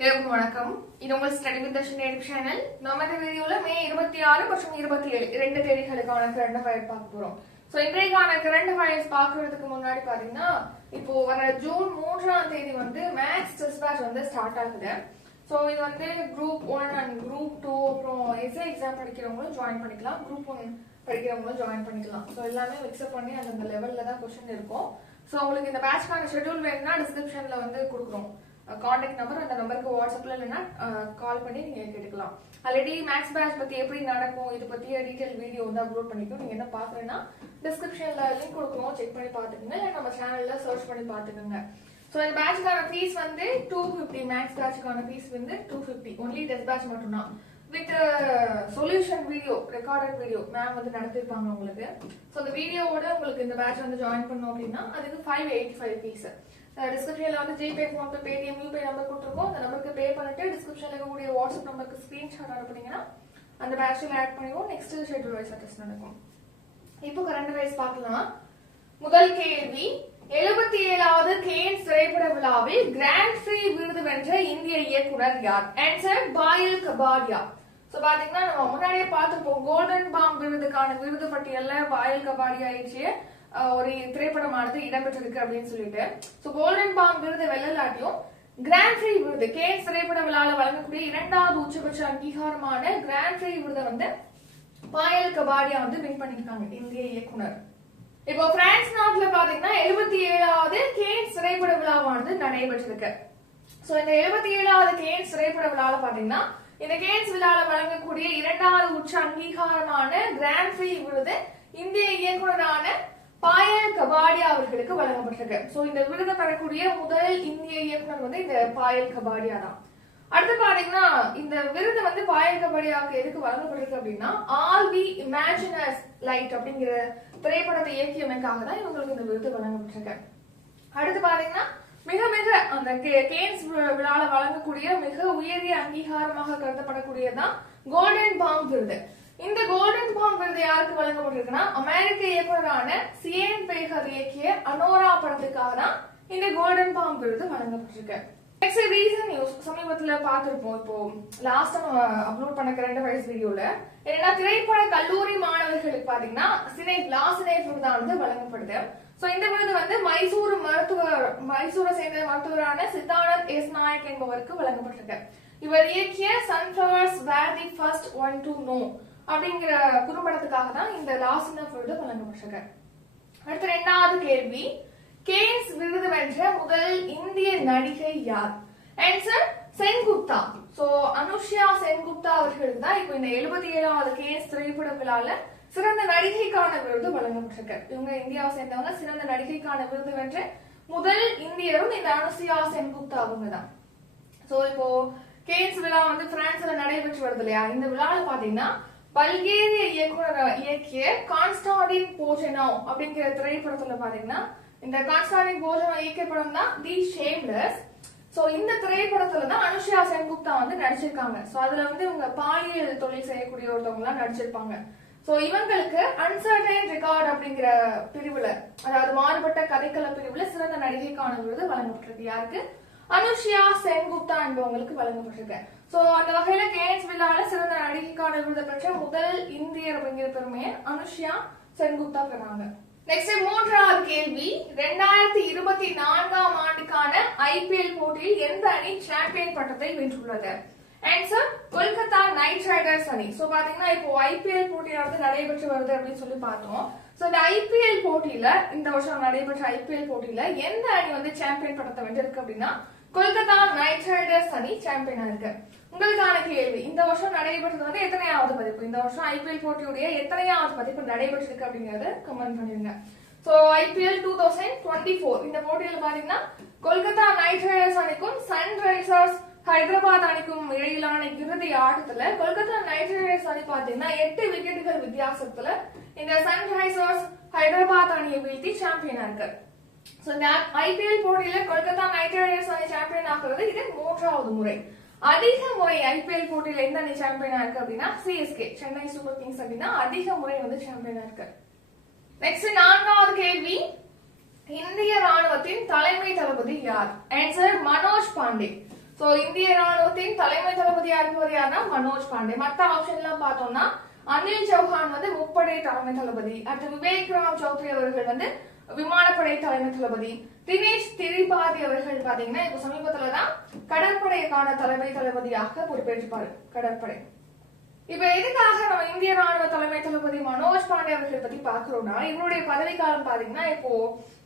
எல்லாருக்கும் வணக்கம். இது உங்கள் study with Darshan YouTube channel நம்ம இந்த வீடியோல மே இருபத்தி ஆறு மற்றும் இருபத்தி ஏழு ரெண்டு தேதிகளுக்கான கரண்ட் அஃபயர்ஸ் பார்க்க போறோம். ஸோ இன்றைக்கான கரண்ட் அஃபயர்ஸ் பார்க்கறதுக்கு முன்னாடி பாத்தீங்கன்னா இப்போ வர ஜூன் மூன்றாம் தேதி வந்து மேக்ஸ் டெஸ்ட் பேட்ச் வந்து ஸ்டார்ட் ஆகுது. ஸோ இது வந்து group one and group two அப்புறம் எஸ்ஏ எக்ஸாம் படிக்கிறவங்களும் ஜாயின் பண்ணிக்கலாம். குரூப் ஒன் படிக்கிறவங்களும் ஜாயின் பண்ணிக்கலாம். ஸோ எல்லாமே மிக்ஸ்அப் பண்ணி அந்தந்த லெவலில் தான் கொஸ்டின் இருக்கும். ஸோ உங்களுக்கு இந்த பேட்ச்க்கான ஷெட்யூல் வேணும்னா டிஸ்கிரிப்ஷனில் வந்து கொடுக்குறோம் காண்டாக்ட் நம்பர் அந்த நம்பருக்கு வாட்ஸ்அப்பில் இல்லைன்னா uh, கால் பண்ணி நீங்கள் கேட்டுக்கலாம். ஆல்ரெடி மேக்ஸ் பேட்ச் பற்றி எப்படி நடக்கும் இது பற்றிய டீட்டெயில் வீடியோ வந்து அப்லோட் பண்ணிக்கோ நீங்கள் என்ன பார்க்குறேன்னா டிஸ்கிரிப்ஷனில் லிங்க் கொடுக்குறோம் செக் பண்ணி பார்த்துக்கோங்க. இல்லை நம்ம சேனலில் சர்ச் பண்ணி பார்த்துக்கோங்க. ஸோ இந்த பேட்சுக்கான ஃபீஸ் வந்து டூ ஃபிஃப்டி மேக்ஸ் பேட்சுக்கான ஃபீஸ் வந்து two fifty only test batch மட்டும்தான். With solution video recorded video mam வந்து நடத்திருப்பாங்க உங்களுக்கு. ஸோ அந்த வீடியோவோட உங்களுக்கு இந்த பேட்ச் வந்து ஜாயின் பண்ணோம் அப்படின்னா அதுக்கு ஃபைவ் எயிட்டி ஃபைவ் ஃபீஸ் டிஸ்கிரிப்ஷன்ல வந்து GPay PhonePe Paytm UPI number கொடுத்துருக்கோம். அந்த நம்பருக்கு பே பண்ணிட்டு டிஸ்கிரிப்ஷன்ல இருக்கக்கூடிய வாட்ஸ்அப் நம்பருக்கு ஸ்க்ரீன்ஷாட் அனுப்புனீங்கன்னா அந்த பேட்சில் ஆட் பண்ணிடுவோம். நெக்ஸ்ட் ஷெட்யூல் வைஸ் டெஸ்ட் நடக்கும். இப்போ கரண்ட் வைஸ் பார்க்கலாம். முதல் கேள்வி எழுபத்தி ஏழாவது கேன்ஸ் திரைப்பட விழாவில் கிராண்ட் ஃப்ரீ விருது வென்ற இந்திய இயக்குனர் யார்? ஆன்சர் பாயல் கபாடியா சோ பாத்தீங்கன்னா நம்ம முன்னாடியே பார்த்துப்போம். கோல்டன் பாம் விருதுக்கான விருது பட்டியல்ல பாயல் கபாடியா ஆயிடுச்சு ஒரு திரைப்படமானது இடம்பெற்றிருக்கு அப்படின்னு சொல்லிட்டு. சோ கோல்டன் பாம் விருது வெள்ளலாட்டியும் கிராண்ட் ஃப்ரீ விருது கேன்ஸ் திரைப்பட விழால வழங்கக்கூடிய இரண்டாவது உச்சபட்ச அங்கீகாரமான கிராண்ட் ஃப்ரீ விருதை வந்து பாயல் கபாடியா வந்து வின் பண்ணிருக்காங்க இந்திய இயக்குனர். இப்போ பிரான்ஸ் நாட்டுல பாத்தீங்கன்னா எழுபத்தி ஏழாவது கேன் திரைப்பட விழாவானது நடைபெற்றிருக்கு. சோ இந்த எழுபத்தி ஏழாவது கேன் திரைப்பட விழால பாத்தீங்கன்னா இந்த கேன்ஸ் விழால வழங்கக்கூடிய இரண்டாவது உச்ச அங்கீகாரமான கிராண்ட் ஃப்ரீ விருது இந்திய இயக்குனரான பாயல் கபாடியா அவர்களுக்கு வழங்கப்பட்டிருக்கு. சோ இந்த விருதை பெறக்கூடிய முதல் இந்திய இயக்குனர் வந்து இந்த பாயல் கபாடியா தான். அடுத்து பாத்தீங்கன்னா இந்த விருது வந்து பாயல் கபாடியாவுக்கு எதுக்கு வழங்கப்பட்டிருக்கு அப்படின்னா ஆல் வி இமேஜினஸ் லைட் அப்படிங்கிற திரைப்படத்தை இயக்கியமைக்காக தான் இவங்களுக்கு இந்த விருது வழங்கப்பட்டிருக்கு. அடுத்து பாத்தீங்கன்னா மிக மிக அந்த கே- கேன்ஸ் வி- விழால வழங்கக்கூடிய மிக உயரிய அங்கீகாரமாக கருதப்படக்கூடியதான் கோல்டன் பாம் விருது. இந்த கோல்டன் பாம் விருது யாருக்கு வழங்கப்பட்டிருக்குன்னா அமெரிக்க இயக்குனரான சியன் பேகர் இயக்கிய அனோரா படத்துக்காக தான் இந்த கோல்டன் பாம் விருது வழங்கப்பட்டிருக்கு. நெக்ஸ்ட் ரீசன் நியூஸ் சமீபத்துல பார்த்திருப்போம். இப்போ லாஸ்ட் நம்ம அப்லோட் பண்ண ரெண்டு வயசு வீடியோல என்னன்னா திரைப்பட கல்லூரி மாணவர்களுக்கு பாத்தீங்கன்னா சினை லாசினை வந்து வழங்கப்படுது. சோ இந்த விருது வந்து மைசூர் மருத்துவர் மைசூரை சேர்ந்த மருத்துவரான சித்தானந்த் எஸ் நாயக் என்பவருக்கு வழங்கப்பட்டிருக்கு இவர் இயக்கிய sunflowers where the first one to know அப்படிங்கிற குறும்படத்துக்காக தான் இந்த லாஸ்ட் விருது வழங்கப்பட்டிருக்கு அடுத்து ரெண்டாவது கேள்வி கேன்ஸ் விருது வென்ற முதல் இந்திய நடிகை யார்? ஆன்சர் சென்குப்தா சோ அனுஷ்யா சென்குப்தா அவர்களுக்கு தான் இப்போ இந்த எழுபத்தி ஏழாவது கேஸ் திரைப்பட விழால சிறந்த நடிகைக்கான விருது வழங்கப்பட்டிருக்கு. இவங்க இந்தியாவை சேர்ந்தவங்க சிறந்த நடிகைக்கான விருது வென்ற முதல் இந்தியரும் இந்த அனுசியா சென்குப்தா அவங்க தான். சோ இப்போ கேன்ஸ் விழா வந்து பிரான்ஸ்ல நடைபெற்று வருது இல்லையா? இந்த விழால பாத்தீங்கன்னா பல்கேரிய இயக்குனர் இயக்கிய கான்ஸ்டாடின் போஜனோ அப்படிங்கிற திரைப்படத்துல பாத்தீங்கன்னா இந்த கான்ஸ்டாண்டின் போஜனம் இயக்கிய படம் தான் தி ஷேம்லெஸ் சோ இந்த திரைப்படத்துல தான் அனுஷ்யா சென்குப்தா வந்து நடிச்சிருக்காங்க. சோ அதுல வந்து இவங்க பாலியல் தொழில் செய்யக்கூடிய ஒருத்தவங்க எல்லாம் நடிச்சிருப்பாங்க. சோ இவங்களுக்கு அன்சர்டைன் ரெக்கார்ட் அப்படிங்கிற பிரிவுல அதாவது மாறுபட்ட கதைக்கள பிரிவுல சிறந்த நடிகைக்கான விருது வழங்கப்பட்டிருக்கு. யாருக்கு? அனுஷ்யா சென்குப்தா என்பவங்களுக்கு வழங்கப்பட்டிருக்கு. சோ அந்த வகையில கேஎஸ் விழால சிறந்த நடிகைக்கான விருது பெற்ற முதல் இந்தியர் அப்படிங்கிற பெருமையை அனுஷ்யா சென்குப்தா பெறாங்க. நெக்ஸ்ட் மூன்றாவது கேள்வி. ரெண்டாயிரத்தி இருபத்தி நான்காம் ஆண்டுக்கான ஐபிஎல் போட்டியில் எந்த அணி சாம்பியன் பட்டத்தை வென்றுள்ளது? ஆன்சர் கொல்கத்தா நைட் ரைடர்ஸ் அணி. சோ பாத்தீங்கன்னா இப்போ ஐபிஎல் போட்டியானது நடைபெற்று வருது அப்படின்னு சொல்லி பார்த்தோம். சோ இந்த ஐபிஎல் போட்டியில இந்த வருஷம் நடைபெற்ற ஐபிஎல் போட்டியில எந்த அணி வந்து சாம்பியன் பட்டத்தை வென்றிருக்கு அப்படின்னா கொல்கத்தா நைட் ரைடர்ஸ் அணி சாம்பியனா இருக்கு உங்களுக்கான கேள்வி. இந்த வருஷம் நடைபெற்றது வந்து எத்தனையாவது பதிப்பு? இந்த வருஷம் ஐபிஎல் போட்டியுடைய எத்தனையாவது பதிப்பு நடைபெற்றிருக்கு அப்படிங்கறத கமெண்ட் பண்ணிருங்க. So IPL two thousand twenty four இந்த போட்டியில பாத்தீங்கன்னா கொல்கத்தா நைட் ரைடர்ஸ் அணிக்கும் சன்ரைசர்ஸ் ஹைதராபாத் அணிக்கும் இடையிலான இறுதி ஆட்டத்துல கொல்கத்தா நைட் ரைடர்ஸ் அணி பாத்தீங்கன்னா எட்டு விக்கெட்டுகள் வித்தியாசத்துல இந்த சன்ரைசர்ஸ் ஹைதராபாத் அணியை வீழ்த்தி சாம்பியனா இருக்கு இந்த ஐபிஎல் போட்டியில கொல்கத்தா நைட் ரைடர்ஸ் அணி சாம்பியன் ஆகிறது இது மூன்றாவது முறை. அதிக முறை ஐபிஎல் போட்டியில எந்த அணி சாம்பியனா இருக்கு அப்படின்னா சிஎஸ்கே சென்னை சூப்பர் கிங்ஸ் அப்படின்னா அதிக முறை வந்து சாம்பியனா இருக்கு. நெக்ஸ்ட் நான்காவது கேள்வி. இந்திய ராணுவத்தின் தலைமை தளபதி யார்? ஆன்சர் மனோஜ் பாண்டே. சோ இந்திய ராணுவத்தின் தலைமை தளபதியா இருப்பவர் யாருன்னா மனோஜ் பாண்டே. மத்த ஆப்ஷன் எல்லாம் பார்த்தோம்னா அனில் சௌஹான் வந்து முப்படை தலைமை தளபதி. அடுத்து விவேக் ராம் சௌத்ரி அவர்கள் வந்து விமானப்படை தலைமை தளபதி தினேஷ் திரிபாதி அவர்கள் பாத்தீங்கன்னா இப்ப சமீபத்துல தான் கடற்படைக்கான தலைமை தளபதியாக பொறுப்பேற்றிருப்பாரு. கடற்படை. இப்ப எதுக்காக நம்ம இந்திய ராணுவ தலைமை தளபதி மனோஜ் பாண்டே அவர்களை பத்தி பாக்குறோம்னா இவருடைய பதவி காலம் பாத்தீங்கன்னா இப்போ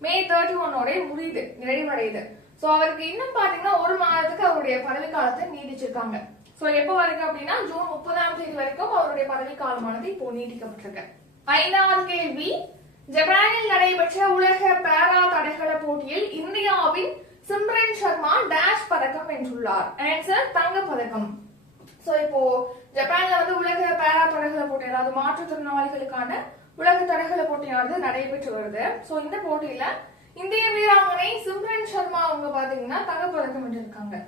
மே தேர்ட்டி ஒன்னோட முடியுது நிறைவடையுது. சோ அவருக்கு இன்னும் பாத்தீங்கன்னா ஒரு மாதத்துக்கு அவருடைய பதவி காலத்தை நீடிச்சிருக்காங்க சோ எப்போ வரைக்கும் அப்படின்னா ஜூன் முப்பதாம் தேதி வரைக்கும் அவருடைய பதவி காலமானது இப்போ நீட்டிக்கப்பட்டிருக்கு. ஐந்தாவது கேள்வி ஜப்பானில் நடைபெற்ற உலக பேரா தடகள போட்டியில் இந்தியாவின் சிம்ரன் சர்மா டேஷ் பதக்கம் வென்றுள்ளார். ஆன்சர் தங்க பதக்கம் சோ இப்போ ஜப்பான்ல வந்து உலக பேரா தடகள போட்டி அதாவது மாற்றுத்திறனாளிகளுக்கான உலக தடகள போட்டியானது நடைபெற்று வருது. சோ இந்த போட்டியில இந்திய வீராங்கனை சிம்ரன் சர்மா அவங்க பாத்தீங்கன்னா தங்கப்பதக்கம் வென்றிருக்காங்க.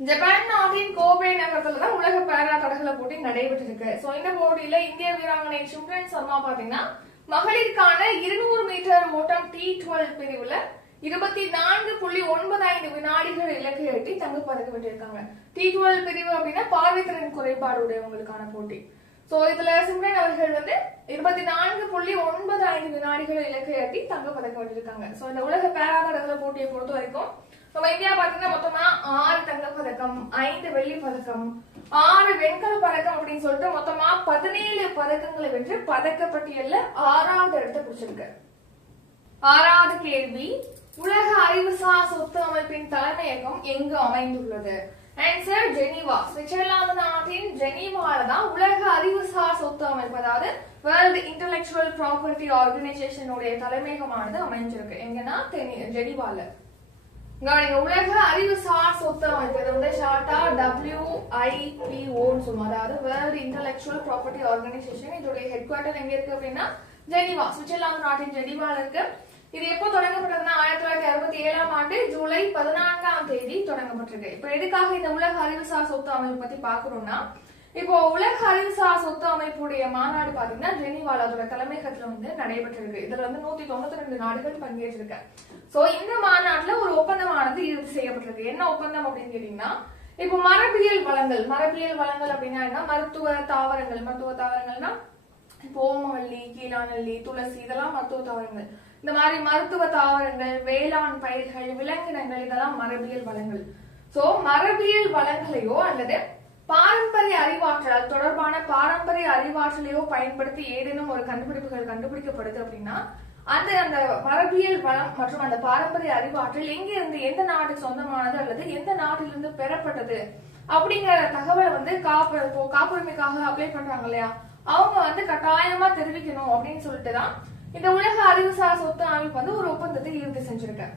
ஜப்பான் நாட்டின் கோபே நகரத்துல தான் உலக பேரா தடகள போட்டி நடைபெற்றிருக்கு. சோ இந்த போட்டியில இந்திய வீராங்கனை சிம்ரன் சர்மா பாத்தீங்கன்னா மகளிருக்கான இருநூறு மீட்டர் ஓட்டம் டி டுவெல் பிரிவுல இருபத்தி நான்கு புள்ளி ஒன்பது ஐந்து வினாடிகள் இலக்கை எட்டி தங்கப்பதக்கம் வென்றிருக்காங்க. டி டுவெல் பிரிவு அப்படின்னா பார்வைத்திறன் குறைபாடு உடையவங்களுக்கான போட்டி. சோ இதுல சிம்ரன் அவர்கள் வந்து இருபத்தி நான்கு புள்ளி ஒன்பது ஐந்து வினாடிகள் இலக்கை எட்டி தங்கப்பதக்கம் வென்றிருக்காங்க. சோ இந்த உலக பேரா போட்டியை பொறுத்த வரைக்கும் நம்ம இந்தியா பாத்தீங்கன்னா மொத்தமா ஆறு தங்க பதக்கம் ஐந்து வெள்ளி பதக்கம் ஆறு வெண்கல பதக்கம் அப்படின்னு சொல்லிட்டு மொத்தமா பதினேழு பதக்கங்களை வென்று பதக்க பட்டியல்ல ஆறாவது இடத்தை பிடிச்சிருக்கு ஆறாவது கேள்வி உலக அறிவுசார் சொத்து அமைப்பின் தலைமையகம் எங்கு அமைந்துள்ளது? Answer Geneva. சுவிட்சர்லாந்து நாட்டின் ஜெனீவால தான் உலக அறிவுசார் சொத்து அமைப்பு அதாவது வேர்ல்டு இன்டெலெக்சுவல் ப்ராப்பர்ட்டி ஆர்கனைசேஷனுடைய தலைமையகமானது அமைஞ்சிருக்கு. எங்கன்னா தெனி- ஜெனீவால. கவனிங்க உலக அறிவுசார் சொத்து அமைப்பு இது வந்து ஷார்ட்டா டபிள்யூஐபிஓன்னு சொல்லுவோம். அதாவது வேர்ல்டு இன்டெலெக்சுவல் ப்ராப்பர்ட்டி ஆர்கனைசேஷன் இதோடைய ஹெட் குவார்டர் எங்க இருக்கு அப்படின்னா ஜெனிவா சுவிட்சர்லாந்து நாட்டின் ஜெனிவால இருக்கு. இது எப்போ தொடங்கப்பட்டதுன்னா ஆயிரத்தி தொள்ளாயிரத்தி அறுபத்தி ஏழாம் ஆண்டு ஜூலை பதினான்காம் தேதி தொடங்கப்பட்டிருக்கு. இப்ப எதுக்காக இந்த உலக அறிவுசார் சொத்து அமைப்பு பத்தி பாக்குறோம்னா இப்போ உலக அறிவுசார் சொத்து அமைப்புடைய மாநாடு பாத்தீங்கன்னா ஜெனிவால் அதோட தலைமையகத்துல வந்து நடைபெற்றிருக்கு. இதுல வந்து நூத்தி தொண்ணூத்தி ரெண்டு நாடுகள் பங்கேற்றிருக்க. சோ இந்த மாநாட்டுல ஒரு ஒப்பந்தமானது இறுதி செய்யப்பட்டிருக்கு. என்ன ஒப்பந்தம் அப்படின்னு கேட்டீங்கன்னா இப்போ மரபியல் வளங்கள் மரபியல் வளங்கள் அப்படின்னா என்ன? மருத்துவ தாவரங்கள் மருத்துவ தாவரங்கள்னா இப்போ ஓமவல்லி கீழாநெல்லி துளசி இதெல்லாம் மருத்துவ தாவரங்கள். இந்த மாதிரி மருத்துவ தாவரங்கள் வேளாண் பயிர்கள் விலங்கினங்கள் இதெல்லாம் மரபியல் வளங்கள். சோ மரபியல் வளங்களையோ அல்லது பாரம்பரிய அறிவாற்றல் தொடர்பான பாரம்பரிய அறிவாற்றலையோ பயன்படுத்தி ஏதேனும் ஒரு கண்டுபிடிப்புகள் கண்டுபிடிக்கப்படுது அப்படின்னா அந்த அந்த மரபியல் வளம் மற்றும் அந்த பாரம்பரிய அறிவாற்றல் எங்க இருந்து எந்த நாட்டுக்கு சொந்தமானது அல்லது எந்த நாட்டிலிருந்து பெறப்பட்டது அப்படிங்கிற தகவலை வந்து காப்பு இப்போ காப்புரிமைக்காக அப்ளை பண்றாங்க இல்லையா? அவங்க வந்து கட்டாயமா தெரிவிக்கணும் அப்படின்னு சொல்லிட்டு தான் இந்த உலக அறிவுசார் சொத்து அமைப்பு வந்து ஒரு ஒப்பந்தத்தை இறுதி செஞ்சிருக்கேன்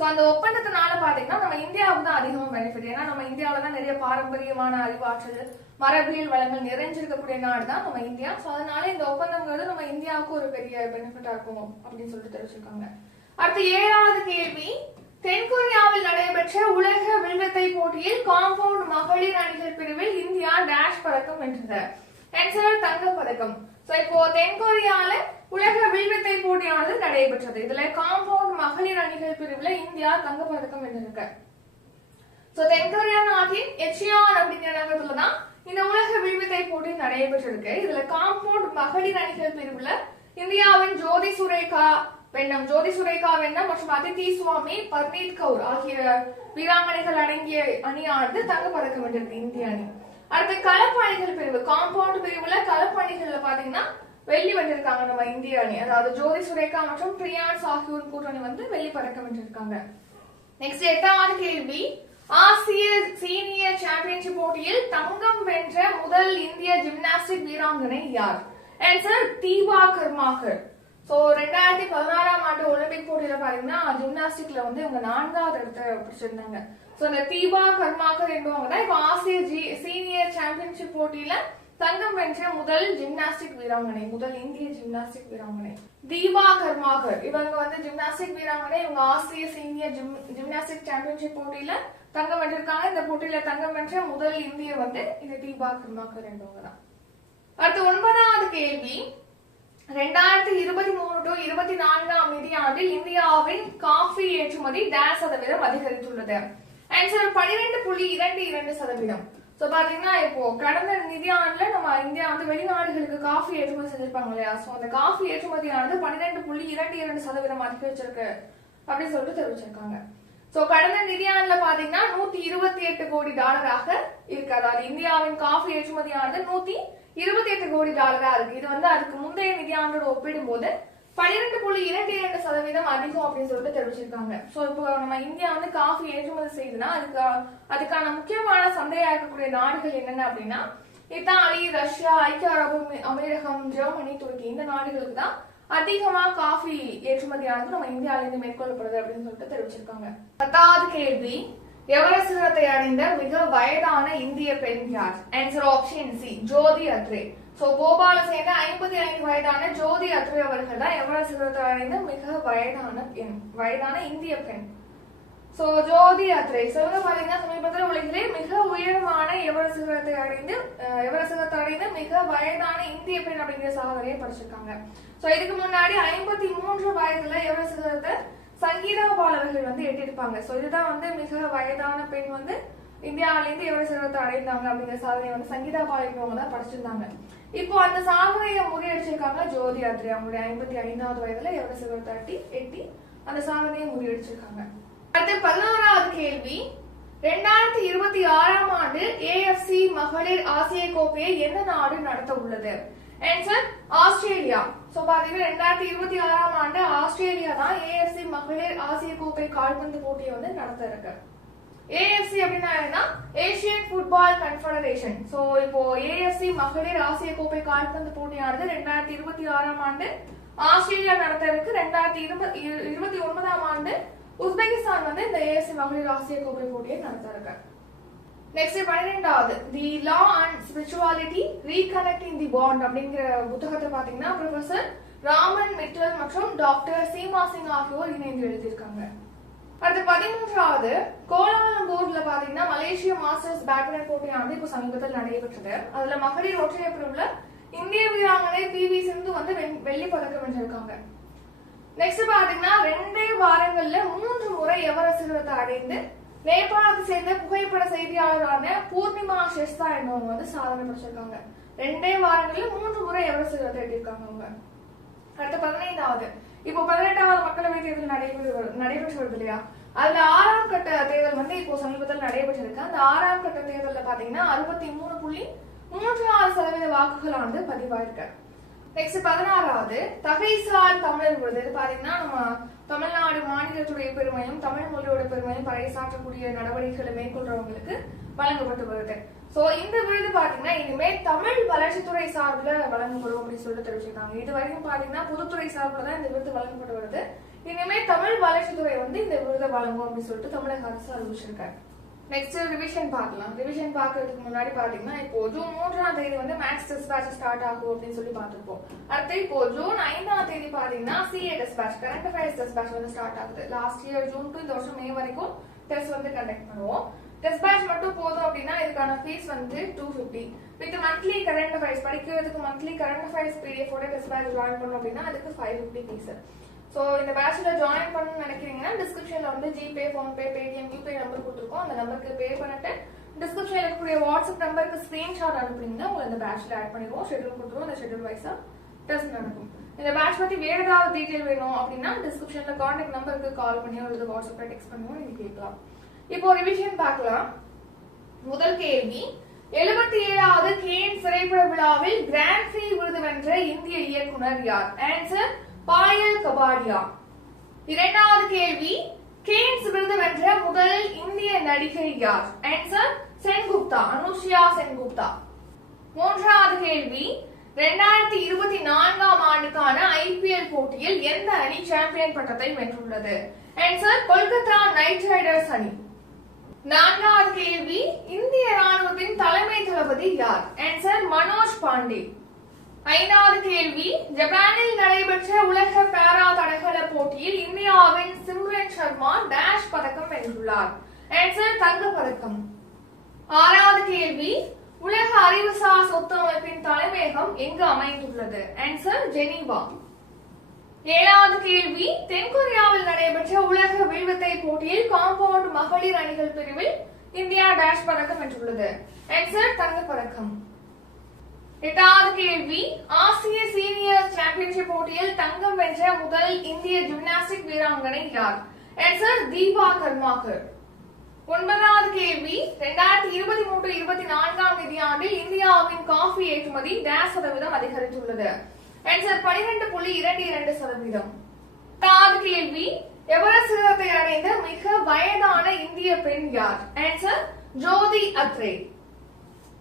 ஸோ அந்த ஒப்பந்தத்தினால பார்த்தீங்கன்னா நம்ம இந்தியாவுக்கு தான் அதிகமாக பெனிஃபிட் ஏன்னா நம்ம இந்தியாவில தான் நிறைய பாரம்பரியமான அறிவாற்றல் மரபியல் வளங்கள் நிறைஞ்சிருக்கக்கூடிய நாடு தான் நம்ம இந்தியா. ஸோ அதனால இந்த ஒப்பந்தங்கிறது நம்ம இந்தியாவுக்கு ஒரு பெரிய பெனிஃபிட்டா இருக்கும் அப்படின்னு சொல்லிட்டு தெரிவிச்சிருக்காங்க. அடுத்து ஏழாவது கேள்வி. தென்கொரியாவில் நடைபெற்ற உலக வில்வித்தை போட்டியில் காம்பவுண்ட் மகளிர் அணிகள் பிரிவில் இந்தியா டேஷ் பதக்கம் வென்றது. ஆன்சர் தங்க பதக்கம் ஸோ இப்போ தென்கொரியாவில் உலக வில்வித்தை போட்டியானது நடைபெற்றது. இதுல காம்பவுண்ட் மகளிர் அணிகள் பிரிவுல இந்தியா தங்க பதக்கம் வென்றிருக்கு சோ தென்கொரியா நாட்டின் எச்சியான் அப்படிங்கிற நகரத்துலதான் இந்த உலக வில்வித்தை போட்டி நடைபெற்றிருக்கு. இதுல காம்பவுண்ட் மகளிர் அணிகள் பிரிவுல இந்தியாவின் ஜோதி சுரேகா வெண்ணம் ஜோதி சுரேகா வெண்ணம் மற்றும் அதித்தி சுவாமி பர்னீத் கவுர் ஆகிய வீராங்கனைகள் அடங்கிய அணியானது தங்கப்பதக்கம் வென்றிருக்கு இந்திய அணி. அடுத்து கலப்பு அணிகள் பிரிவு. காம்பவுண்ட் பிரிவுல கலப்பு அணிகள்ல பாத்தீங்கன்னா வெள்ளி வென்றிருக்காங்க நம்ம இந்திய அணி. அதாவது ஜோதி சுரேகா மற்றும் பிரியான்ஸ் ஆகியோர் கூட்டணி வந்து வெள்ளி பதக்கம் வென்றிருக்காங்க. நெக்ஸ்ட் எட்டாவது கேள்வி. ஆசிய சீனியர் சாம்பியன்ஷிப் போட்டியில் தங்கம் வென்ற முதல் இந்திய ஜிம்னாஸ்டிக் வீராங்கனை யார்? ஆன்சர் தீபா கர்மாகர். ஸோ ரெண்டாயிரத்தி பதினாறாம் ஆண்டு ஒலிம்பிக் போட்டியில பாத்தீங்கன்னா ஜிம்னாஸ்டிக்ல வந்து இவங்க நான்காவது இடத்தை பிடிச்சிருந்தாங்க. ஸோ இந்த தீபா கர்மாகர் என்பவங்க தான் இப்போ ஆசிய ஜி- சீனியர் சாம்பியன்ஷிப் போட்டியில தங்கம் வென்ற முதல் ஜிம்னாஸ்டிக் வீராங்கனை முதல் இந்திய ஜிம்னாஸ்டிக் வீராங்கனை. தீபா கர்மாகர் இவங்க வந்து ஜிம்னாஸ்டிக் வீராங்கனை. இவங்க ஆசிய சீனியர் ஜிம் ஜிம்னாஸ்டிக் சாம்பியன்ஷிப் போட்டியில தங்கம் வென்றிருக்காங்க. இந்த போட்டியில தங்கம் வென்ற முதல் இந்திய வந்து இந்த தீபா கர்மாகர் என்பவங்க தான். அடுத்து ஒன்பதாவது கேள்வி. ரெண்டாயிரத்தி இருபத்தி மூணு டு இருபத்தி நான்காம் நிதியாண்டில் இந்தியாவின் காஃபி ஏற்றுமதி டேஸ் சதவீதம் அதிகரித்துள்ளது. ஆன்சர் பனிரெண்டு புள்ளி இரண்டு இரண்டு சதவீதம். ஸோ பார்த்தீங்கன்னா இப்போ கடந்த நிதியாண்டுல நம்ம இந்தியா வந்து வெளிநாடுகளுக்கு காஃபி ஏற்றுமதி செஞ்சிருப்பாங்க இல்லையா? ஸோ அந்த காஃபி ஏற்றுமதியானது பன்னிரெண்டு புள்ளி இரண்டு இரண்டு சதவீதம் அதிகரிச்சிருக்கு அப்படின்னு சொல்லிட்டு தெரிவிச்சிருக்காங்க. ஸோ கடந்த நிதியாண்டுல பார்த்தீங்கன்னா நூத்தி இருபத்தி எட்டு கோடி டாலராக இருக்கு. அதாவது இந்தியாவின் காஃபி ஏற்றுமதியானது நூத்தி இருபத்தி எட்டு கோடி டாலரா இருக்கு. இது வந்து அதுக்கு முந்தைய நிதியாண்டோட ஒப்பிடும்போது பன்னிரெண்டு புள்ளி இரண்டு இரண்டு சதவீதம் அதிகம் அப்படின்னு சொல்லிட்டு தெரிவிச்சிருக்காங்க. சோ இப்போ நம்ம இந்தியா வந்து காஃபி ஏற்றுமதி செய்யுதுன்னா அதுக்கு அதுக்கான முக்கியமான சந்தையா இருக்கக்கூடிய நாடுகள் என்னென்ன அப்படின்னா இத்தாலி ரஷ்யா ஐக்கிய அரபு அமீரகம் ஜெர்மனி துருக்கி இந்த நாடுகளுக்கு தான் அதிகமா காஃபி ஏற்றுமதியானது நம்ம இந்தியால இருந்து மேற்கொள்ளப்படுது அப்படின்னு சொல்லிட்டு தெரிவிச்சிருக்காங்க. பத்தாவது கேள்வி எவரெஸ்ட் சிகரத்தை அடைந்த மிக வயதான இந்திய பெண் யார்? Answer option C Jyoti Athre. So போபால சேர்ந்த ஐம்பத்தி ஐந்து வயதான ஜோதி அத்ரே அவர்கள் தான் எவரெஸ்ட் சிகரத்தை அடைந்த மிக வயதான பெண் வயதான இந்திய பெண். சோ ஜோதி யாத்திரை சொல்லுங்க பாத்தீங்கன்னா சமீபத்தில் உலகிலே மிக உயரமான எவரெஸ்ட் சிகரத்தை அடைந்து அஹ், எவரெஸ்ட் சிகரத்தை அடைந்து மிக வயதான இந்திய பெண் அப்படிங்கிற சாதனையை படிச்சிருக்காங்க. சோ இதுக்கு முன்னாடி ஐம்பத்தி மூன்று வயதுல எவரெஸ்ட் சிகரத்தை சங்கீதா பாலவர்கள் வந்து எட்டியிருப்பாங்க. சோ இதுதான் வந்து மிக வயதான பெண் வந்து இந்தியாவிலேருந்து எவரெஸ்ட் சிகரத்தை அடைந்தாங்க அப்படிங்கிற சாதனையை வந்து சங்கீதா பாலவங்க தான் படிச்சிருந்தாங்க. இப்போ அந்த சாதனையை முறியடிச்சிருக்காங்க ஜோதி யாத்திரை அவங்களுடைய ஐம்பத்தி ஐந்தாவது வயதுல எவரெஸ்ட் சிவர் தாட்டி எட்டி அந்த சாதனையை முறியடிச்சிருக்காங்க அடுத்து பதினோராவது கேள்வி. ரெண்டாயிரத்தி இருபத்தி ஆறாம் ஆண்டு ஏஎஃப்சி மகளிர் ஆசிய கோப்பையை எந்த நாடு நடத்த உள்ளது? Answer Australia. சோ பாத்தீங்கன்னா ரெண்டாயிரத்தி இருபத்தி ஆறாம் ஆண்டு ஆஸ்திரேலியா தான் ஏஎஃப்சி மகளிர் ஆசிய கோப்பை கால்பந்து போட்டியை வந்து நடத்த இருக்கு ஏஎஃப்சி அப்படின்னா என்னன்னா ஏசியன் ஃபுட்பால் கன்ஃபெடரேஷன் சோ இப்போ ஏஎஃப்சி மகளிர் ஆசிய கோப்பை கால்பந்து போட்டியானது ரெண்டாயிரத்தி இருபத்தி ஆறாம் ஆண்டு ஆஸ்திரேலியா நடத்த இருக்கு ரெண்டாயிரத்தி இருபத்தி இருபத்தி ஒன்பதாம் ஆண்டு உஸ்பெகிஸ்தான் வந்து இந்த ஏஎஸ்சி மகளிர் ஆசிய கோப்பை போட்டியை நடத்த இருக்கு நெக்ஸ்ட் பன்னிரெண்டாவது the law and spirituality reconnecting the bond அப்படிங்கிற புத்தகத்தை பாத்தீங்கன்னா ப்ரொஃபசர் ராமன் மிட்டல் மற்றும் டாக்டர் சீமா சிங் ஆகியோர் இணைந்து எழுதியிருக்காங்க. அடுத்து பதிமூன்றாவது கோலாலம்பூர்ல பாத்தீங்கன்னா மலேசிய மாஸ்டர்ஸ் பேட்மிண்டன் போட்டியானது இப்போ சமீபத்தில் நடைபெற்றது. அதுல மகளிர் ஒற்றையர் பிரிவுல இந்திய வீராங்கனை பி வி சிந்து வந்து வெண்- வெள்ளி பதக்கம் வென்றிருக்காங்க. நெக்ஸ்ட் பாத்தீங்கன்னா ரெண்டே வாரங்கள்ல மூன்று முறை எவரெஸ்ட் சிகரத்தை அடைந்து நேபாளத்தை சேர்ந்த புகைப்பட செய்தியாளரான பூர்ணிமா ஷெஸ்தா என்பவங்க வந்து சாதனை படிச்சிருக்காங்க. ரெண்டே வாரங்கள்ல மூன்று முறை எவரெஸ்ட் சிகரத்தை எட்டியிருக்காங்க அவங்க. அடுத்து பதினைந்தாவது இப்போ பதினெட்டாவது மக்களவை தேர்தல் நடைபெறு நடைபெற்று வருது இல்லையா அதுல ஆறாம் கட்ட தேர்தல் வந்து இப்போ சமீபத்தில் நடைபெற்றிருக்கு. அந்த ஆறாம் கட்ட தேர்தலில் பாத்தீங்கன்னா அறுபத்தி மூணு புள்ளி மூன்று ஆறு சதவீத வாக்குகள் வந்து பதிவாயிருக்கு. நெக்ஸ்ட் பதினாறாவது தகைசார் தமிழர் விருது இது பாத்தீங்கன்னா நம்ம தமிழ்நாடு மாநிலத்துடைய பெருமையும் தமிழ் மொழியோட பெருமையும் பறைசாற்றக்கூடிய நடவடிக்கைகளை மேற்கொள்றவங்களுக்கு வழங்கப்பட்டு வருது. ஸோ இந்த விருது பார்த்தீங்கன்னா இனிமேல் தமிழ் வளர்ச்சித்துறை சார்பில் வழங்கப்படும் அப்படின்னு சொல்லிட்டு தெரிவிச்சிருக்காங்க. இது வரைக்கும் பார்த்தீங்கன்னா பொதுத்துறை சார்பில் தான் இந்த விருது வழங்கப்பட்டு வருது. இனிமேல் தமிழ் வளர்ச்சித்துறை வந்து இந்த விருதை வழங்கும் அப்படின்னு சொல்லிட்டு தமிழக அரசு அறிவிச்சிருக்காரு நெக்ஸ்ட் ரிவிஷன் பார்க்கலாம். ரிவிஷன் பார்க்கறதுக்கு முன்னாடி பாத்தீங்கன்னா இப்போ ஜூன் மூன்றாம் தேதி வந்து மேக்ஸ் டெஸ்ட் பேட்ச் ஸ்டார்ட் ஆகும் அப்படின்னு சொல்லி பார்த்துருப்போம். அடுத்து இப்போ ஜூன் ஐந்தாம் தேதி பாத்தீங்கன்னா CA test batch current affairs test batch வந்து ஸ்டார்ட் ஆகுது. லாஸ்ட் இயர் ஜூன் டு இந்த வருஷம் மே வரைக்கும் டெஸ்ட் வந்து கண்டக்ட் பண்ணுவோம். டெஸ்ட் பேட்ச் மட்டும் போதும் அப்படின்னா இதுக்கான ஃபீஸ் வந்து two fifty with monthly current affairs படிக்கிறதுக்கு மந்த்லி கரண்ட் அஃபேர்ஸ் பிடிஎஃபோட ஓட டெஸ்ட் பேட்ச் ஜாயின் பண்ணோம் அப்படின்னா அதுக்கு ஃபைவ் ஃபிஃப்டி ஃபீஸ் ஸோ இந்த பேட்ச்ல ஜாயின் பண்ணணும்னு நினைக்கிறீங்கன்னா டிஸ்கிரிப்ஷனில் வந்து GPay PhonePe Paytm UPI number கொடுத்துருக்கோம். அந்த நம்பருக்கு பே பண்ணிட்டு டிஸ்கிரிப்ஷன்ல இருக்கக்கூடிய வாட்ஸ்அப் நம்பருக்கு ஸ்க்ரீன்ஷாட் அனுப்புனீங்கன்னா உங்களை இந்த பேட்ச்ல ஆட் பண்ணிடுவோம். ஷெட்யூல் கொடுத்துருவோம். அந்த ஷெட்யூல் வைஸாக டெஸ்ட் நடக்கும். இந்த பேட்ச் பற்றி வேறு ஏதாவது டீட்டெயில் வேணும் அப்படின்னா டிஸ்கிரிப்ஷனில் கான்டாக்ட் நம்பருக்கு கால் பண்ணியோ அல்லது வாட்ஸ்அப்பில் டெக்ஸ்ட் பண்ணுவோம். நீங்கள் கேட்கலாம். இப்போ ரிவிஷன் பார்க்கலாம். முதல் கேள்வி எழுபத்தி ஏழாவது கேன் திரைப்பட விழாவில் கிராண்ட் பிரீ விருது வென்ற இந்திய இயக்குனர் யார்? ஆன்சர் பாயல் கபாடியா. இரண்டாவது கேள்வி கேன்ஸ் விருது வென்ற முதல் இந்திய நடிகை யார்? ஆன்சர் சென்குப்தா அனுஷியா சென்குப்தா. மூன்றாவது கேள்வி ரெண்டாயிரத்தி இருபத்தி நான்காம் ஆண்டுக்கான ஐபிஎல் போட்டியில் எந்த அணி சாம்பியன் பட்டத்தை வென்றுள்ளது? ஆன்சர் கொல்கத்தா நைட் ரைடர்ஸ் அணி. நான்காவது கேள்வி இந்திய ராணுவத்தின் தலைமை தளபதி யார்? ஆன்சர் மனோஜ் பாண்டே. ஐந்தாவது கேள்வி ஜப்பானில் நடைபெற்ற உலக பாரா தடகள போட்டியில் இந்தியாவின் சிம்ரன் சர்மா டேஷ் பதக்கம் வென்றுள்ளார். ஆன்சர் தங்க பதக்கம். ஆறாவது கேள்வி உலக அறிவுசார் சொத்து அமைப்பின் தலைமையகம் எங்கு அமைந்துள்ளது? Answer Geneva. ஏழாவது கேள்வி தென்கொரியாவில் நடைபெற்ற உலக வில்வித்தை போட்டியில் காம்பவுண்ட் மகளிர் அணிகள் பிரிவில் இந்தியா டேஷ் பதக்கம் வென்றுள்ளது. ஆன்சர் தங்க பதக்கம். எட்டாவது கேள்வி ஆசிய சீனியர் சாம்பியன்ஷிப் போட்டியில் தங்கம் வென்ற முதல் இந்திய ஜிம்னாஸ்டிக் வீராங்கனை யார்? ஆன்சர் தீபா கர்மாகர். ஒன்பதாவது கேள்வி இரண்டாயிரத்தி இருபத்தி மூன்று இருபத்தி நான்காம் நிதியாண்டில் இந்தியாவின் காஃபி ஏற்றுமதி டேஷ் சதவீதம் அதிகரித்துள்ளது. ஆன்சர் பனிரெண்டு புள்ளி இரண்டு இரண்டு சதவீதம். பத்தாவது கேள்வி. எவரெஸ்ட் சிகரத்தை அடைந்த மிக வயதான இந்திய பெண் யார்? ஆன்சர் ஜோதி அத்ரே.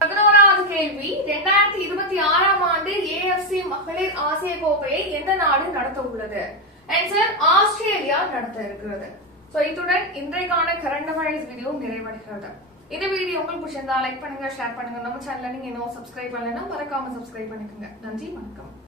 பதினோராவது கேள்வி. இரண்டாயிரத்தி இருபத்தி ஆறாம் ஆண்டு ஏஎஃப்சி மகளிர் ஆசிய கோப்பையை எந்த நாடு நடத்த உள்ளது? ஆன்சர் ஆஸ்திரேலியா நடத்த இருக்கிறது. ஸோ இத்துடன் இன்றைக்கான கரண்ட் அஃபேர்ஸ் வீடியோ நிறைவடைகிறது. இந்த வீடியோ உங்களுக்கு பிடிச்சிருந்தா லைக் பண்ணுங்க ஷேர் பண்ணுங்க. நம்ம சேனல்ல நீங்க இன்னும் சப்ஸ்கிரைப் பண்ணலைன்னா மறக்காம சப்ஸ்கிரைப் பண்ணிக்கோங்க. நன்றி வணக்கம்.